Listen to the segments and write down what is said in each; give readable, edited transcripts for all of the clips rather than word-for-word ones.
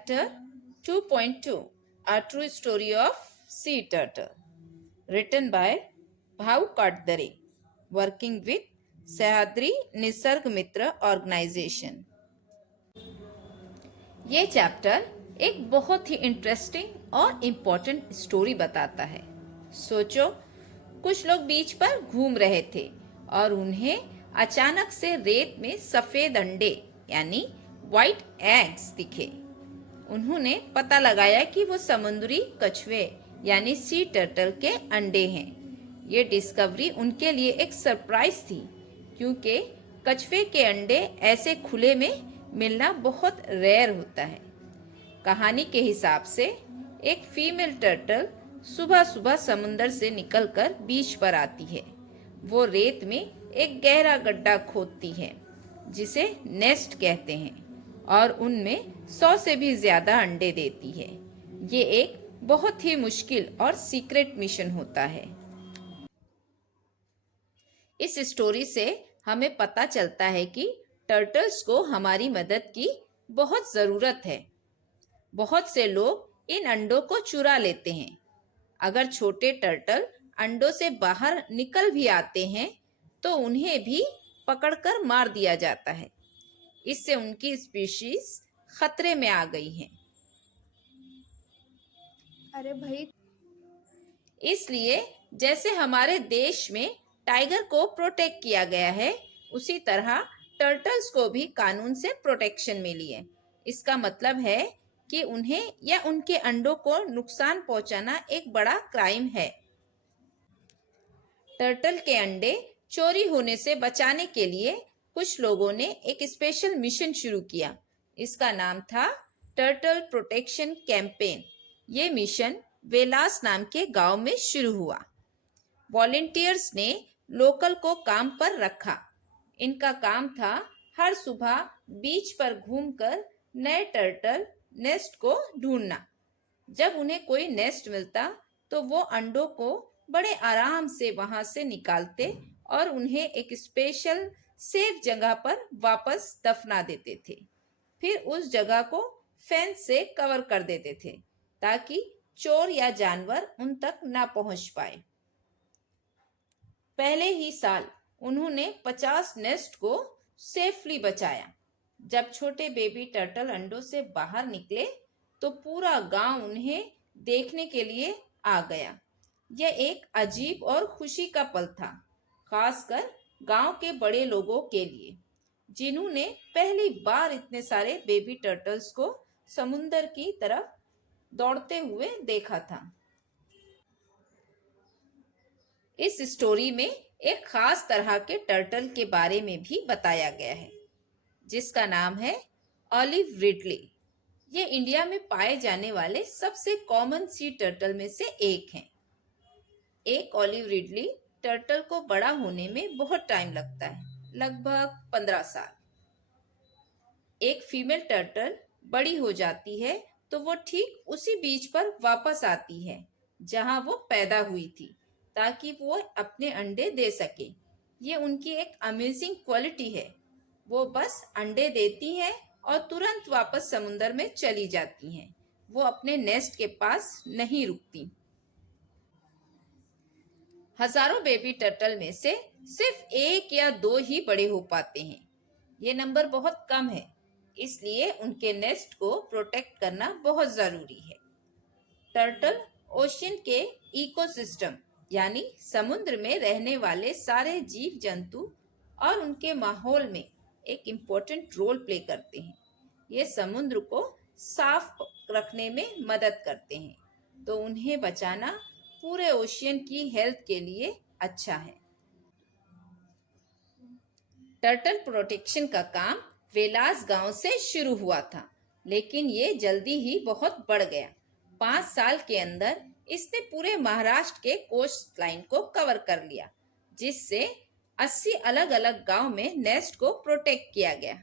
Chapter 2.2 A True Story of Sea Turtle, written by Bhav Katdare, working with Sahyadri Nisarg Mitra Organization. ये chapter एक बहुत ही interesting और important story बताता है। सोचो, कुछ लोग बीच पर घूम रहे थे और उन्हें अचानक से रेत में सफेद अंडे यानी व्हाइट एग्स दिखे। उन्होंने पता लगाया कि वो समुद्री कछुए यानी सी टर्टल के अंडे हैं। ये डिस्कवरी उनके लिए एक सरप्राइज थी, क्योंकि कछुए के अंडे ऐसे खुले में मिलना बहुत रेयर होता है। कहानी के हिसाब से एक फीमेल टर्टल सुबह सुबह समुंदर से निकलकर बीच पर आती है। वो रेत में एक गहरा गड्ढा खोदती है, जिसे नेस्ट कहते हैं, और उनमें 100 से भी ज्यादा अंडे देती है। ये एक बहुत ही मुश्किल और सीक्रेट मिशन होता है। इस स्टोरी से हमें पता चलता है कि टर्टल्स को हमारी मदद की बहुत ज़रूरत है। बहुत से लोग इन अंडों को चुरा लेते हैं। अगर छोटे टर्टल अंडों से बाहर निकल भी आते हैं तो उन्हें भी पकड़कर मार दिया जाता है। इससे उनकी स्पीशीज खतरे में आ गई है। अरे भाई, इसलिए जैसे हमारे देश में टाइगर को प्रोटेक्ट किया गया है, उसी तरह टर्टल्स को भी कानून से प्रोटेक्शन मिली है। इसका मतलब है कि उन्हें या उनके अंडों को नुकसान पहुंचाना एक बड़ा क्राइम है। टर्टल के अंडे चोरी होने से बचाने के लिए कुछ लोगों ने एक स्पेशल मिशन शुरू किया। इसका नाम था टर्टल प्रोटेक्शन कैंपेन। ये मिशन वेलास नाम के गांव में शुरू हुआ। वॉलेंटियर्स ने लोकल को काम पर रखा। इनका काम था हर सुबह बीच पर घूमकर नए टर्टल नेस्ट को ढूंढना। जब उन्हें कोई नेस्ट मिलता तो वो अंडों को बड़े आराम से वहां से निकालते और उन्हें एक स्पेशल सेफ जगह पर वापस दफना देते थे। फिर उस जगह को फेंस से कवर कर देते थे ताकि चोर या जानवर उन तक ना पहुंच पाए। पहले ही साल उन्होंने 50 नेस्ट को सेफली बचाया। जब छोटे बेबी टर्टल अंडों से बाहर निकले तो पूरा गांव उन्हें देखने के लिए आ गया। यह एक अजीब और खुशी का पल था, खासकर गांव के बड़े लोगों के लिए, जिन्होंने पहली बार इतने सारे बेबी टर्टल्स को समुंदर की तरफ दौड़ते हुए देखा था। इस स्टोरी में एक खास तरह के टर्टल के बारे में भी बताया गया है, जिसका नाम है ऑलिव रिडले। ये इंडिया में पाए जाने वाले सबसे कॉमन सी टर्टल में से एक हैं। एक ऑलिव रिडले टर्टल को बड़ा होने में बहुत टाइम लगता है, लगभग 15 साल। एक फीमेल टर्टल बड़ी हो जाती है तो वो ठीक उसी बीच पर वापस आती है जहां वो पैदा हुई थी, ताकि वो अपने अंडे दे सके। ये उनकी एक अमेजिंग क्वालिटी है। वो बस अंडे देती हैं और तुरंत वापस समुंदर में चली जाती हैं। वो अपने नेस्ट के पास नहीं रुकती। हजारों बेबी टर्टल में से सिर्फ 1 या 2 ही बड़े हो पाते हैं। ये नंबर बहुत कम है, इसलिए उनके नेस्ट को प्रोटेक्ट करना बहुत जरूरी है। टर्टल ओशियन के इकोसिस्टम यानी समुद्र में रहने वाले सारे जीव जंतु और उनके माहौल में एक इम्पोर्टेंट रोल प्ले करते हैं। ये समुद्र को साफ रखने में मदद करते हैं, तो उन्हें बचाना पूरे ओशियन की हेल्थ के लिए अच्छा है। टर्टल प्रोटेक्शन का काम वेलास गांव से शुरू हुआ था, लेकिन ये जल्दी ही बहुत बढ़ गया। 5 साल के अंदर इसने पूरे महाराष्ट्र के कोस्ट लाइन को कवर कर लिया, जिससे 80 अलग अलग गांव में नेस्ट को प्रोटेक्ट किया गया।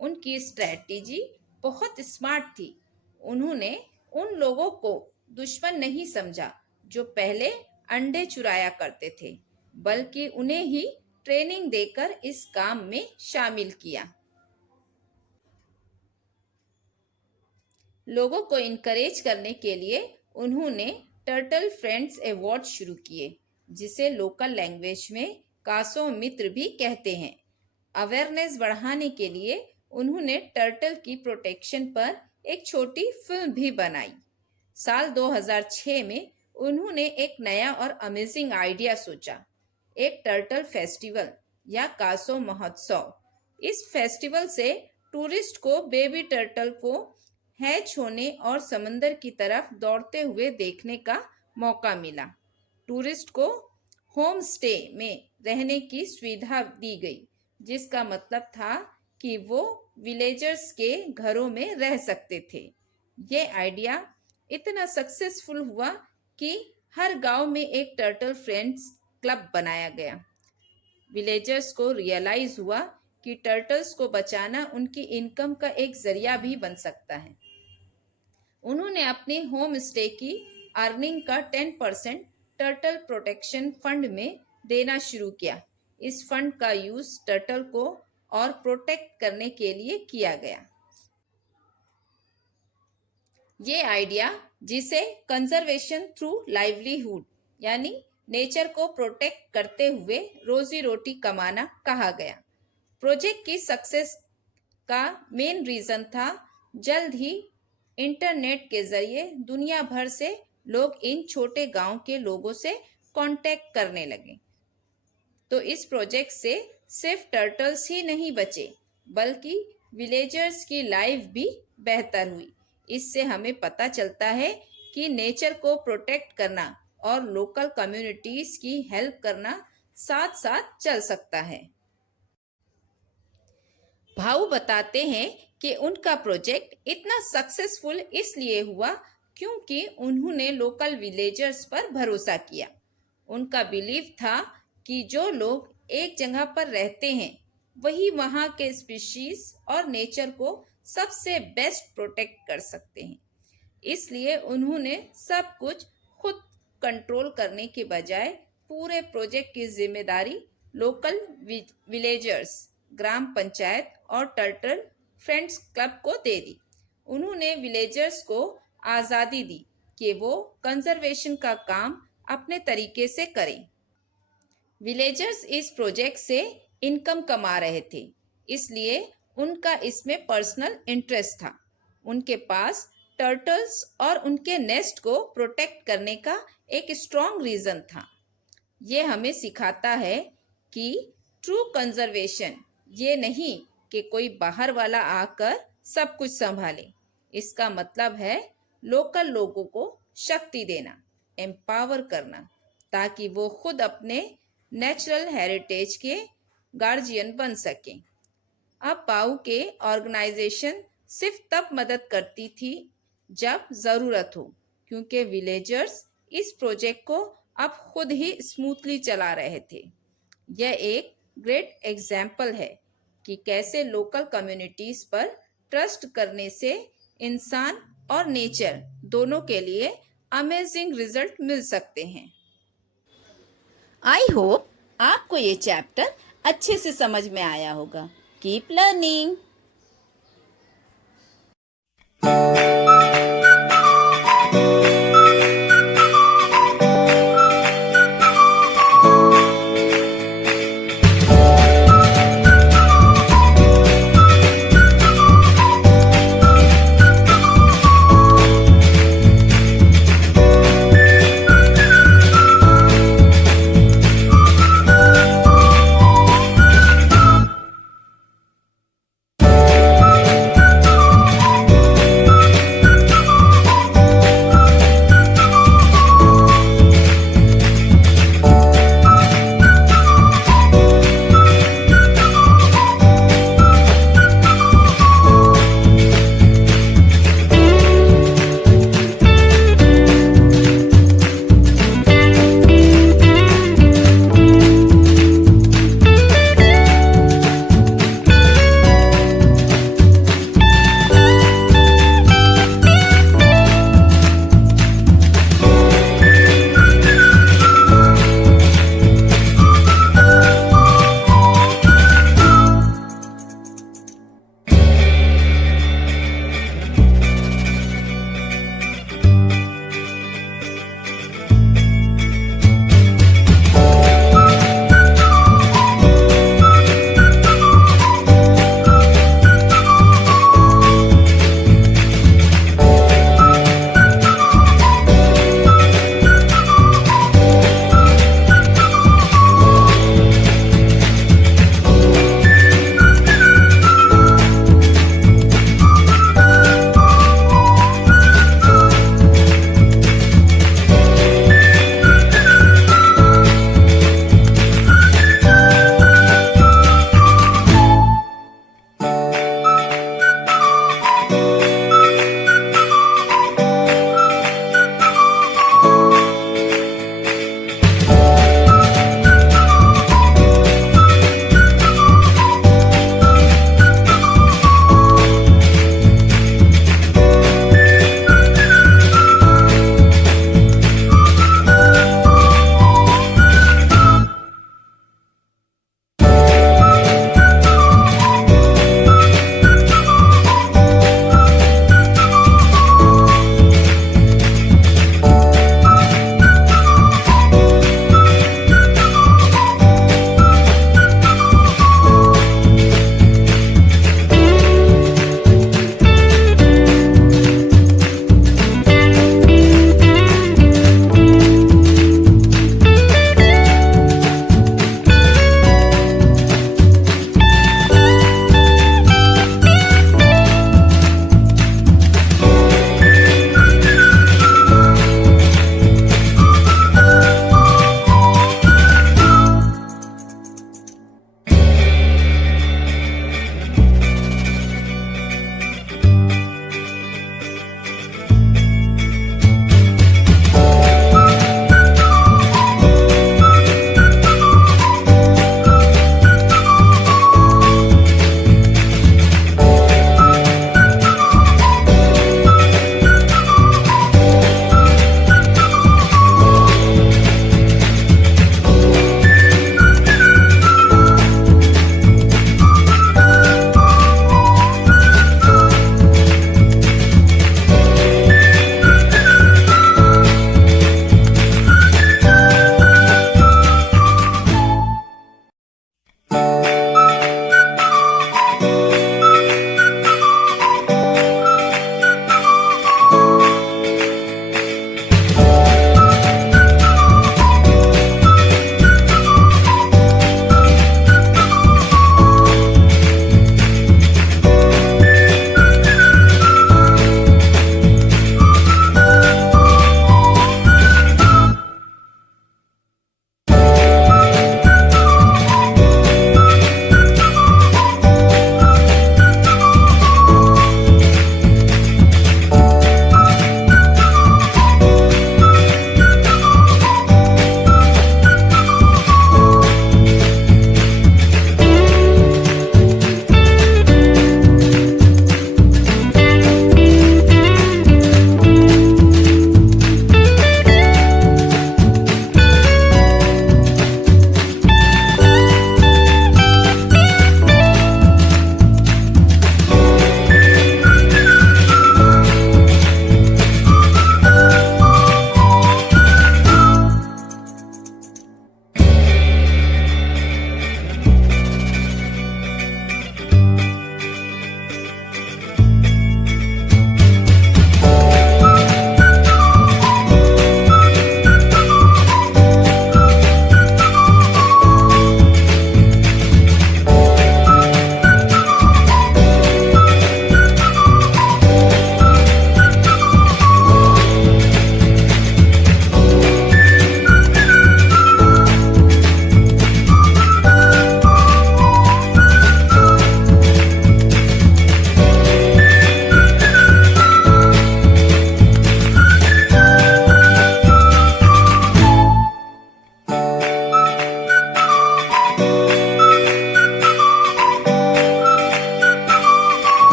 उनकी स्ट्रेटेजी बहुत स्मार्ट थी। उन्होंने उन लोगों को दुश्मन नहीं समझा जो पहले अंडे चुराया करते थे, बल्कि उन्हें ही ट्रेनिंग देकर इस काम में शामिल किया। लोगों को इनकरेज करने के लिए उन्होंने टर्टल फ्रेंड्स अवार्ड शुरू किए, जिसे लोकल लैंग्वेज में कासो मित्र भी कहते हैं। अवेयरनेस बढ़ाने के लिए उन्होंने टर्टल की प्रोटेक्शन पर एक छोटी फिल्म भी बनाई। साल 2006 में उन्होंने एक नया और अमेजिंग आइडिया सोचा, एक टर्टल फेस्टिवल या कासो महोत्सव। इस फेस्टिवल से टूरिस्ट को बेबी टर्टल को हैच होने और समंदर की तरफ दौड़ते हुए देखने का मौका मिला। टूरिस्ट को होम स्टे में रहने की सुविधा दी गई, जिसका मतलब था कि वो विलेजर्स के घरों में रह सकते थे। ये आइडिया इतना सक्सेसफुल हुआ कि हर गांव में एक टर्टल फ्रेंड्स क्लब बनाया गया। विलेजर्स को रियलाइज हुआ कि टर्टल्स को बचाना उनकी इनकम का एक जरिया भी बन सकता है। उन्होंने अपने होम स्टे की अर्निंग का 10% टर्टल प्रोटेक्शन फंड में देना शुरू किया। इस फंड का यूज टर्टल को और प्रोटेक्ट करने के लिए किया गया। ये आइडिया, जिसे कंजर्वेशन थ्रू लाइवलीहुड यानी नेचर को प्रोटेक्ट करते हुए रोजी रोटी कमाना कहा गया। प्रोजेक्ट की सक्सेस का मेन रीजन था जल्द ही इंटरनेट के जरिए दुनिया भर से लोग इन छोटे गांव के लोगों से कांटेक्ट करने लगे। तो इस प्रोजेक्ट से सिर्फ टर्टल्स ही नहीं बचे, बल्कि विलेजर्स की लाइफ भी बेहतर हुई। इससे हमें पता चलता है कि नेचर को प्रोटेक्ट करना और लोकल कम्युनिटीज की हेल्प करना साथ साथ चल सकता है। भाऊ बताते हैं कि उनका प्रोजेक्ट इतना सक्सेसफुल इसलिए हुआ क्योंकि उन्होंने लोकल विलेजर्स पर भरोसा किया। उनका बिलीव था कि जो लोग एक जगह पर रहते हैं वही वहाँ के स्पीशीज और नेचर को सबसे बेस्ट प्रोटेक्ट कर सकते हैं। इसलिए उन्होंने सब कुछ खुद कंट्रोल करने के बजाय पूरे प्रोजेक्ट की जिम्मेदारी लोकल विलेजर्स, ग्राम पंचायत और टर्टल फ्रेंड्स क्लब को दे दी। उन्होंने विलेजर्स को आज़ादी दी कि वो कंजर्वेशन का काम अपने तरीके से करें। विलेजर्स इस प्रोजेक्ट से इनकम कमा रहे थे, इसलिए उनका इसमें पर्सनल इंटरेस्ट था। उनके पास टर्टल्स और उनके नेस्ट को प्रोटेक्ट करने का एक स्ट्रॉन्ग रीजन था। ये हमें सिखाता है कि ट्रू कंजर्वेशन ये नहीं कि कोई बाहर वाला आकर सब कुछ संभाले। इसका मतलब है लोकल लोगों को शक्ति देना, एम्पावर करना, ताकि वो खुद अपने नेचुरल हेरिटेज के गार्जियन बन सकें। अब पाऊ के ऑर्गेनाइजेशन सिर्फ तब मदद करती थी जब ज़रूरत हो, क्योंकि विलेजर्स इस प्रोजेक्ट को अब खुद ही स्मूथली चला रहे थे। यह एक ग्रेट एग्जाम्पल है कि कैसे लोकल कम्युनिटीज़ पर ट्रस्ट करने से इंसान और नेचर दोनों के लिए अमेजिंग रिजल्ट मिल सकते हैं। आई होप आपको ये चैप्टर अच्छे से समझ में आया होगा। Keep learning.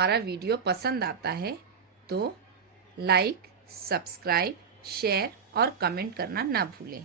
हमारा वीडियो पसंद आता है तो लाइक, सब्सक्राइब, शेयर और कमेंट करना ना भूलें।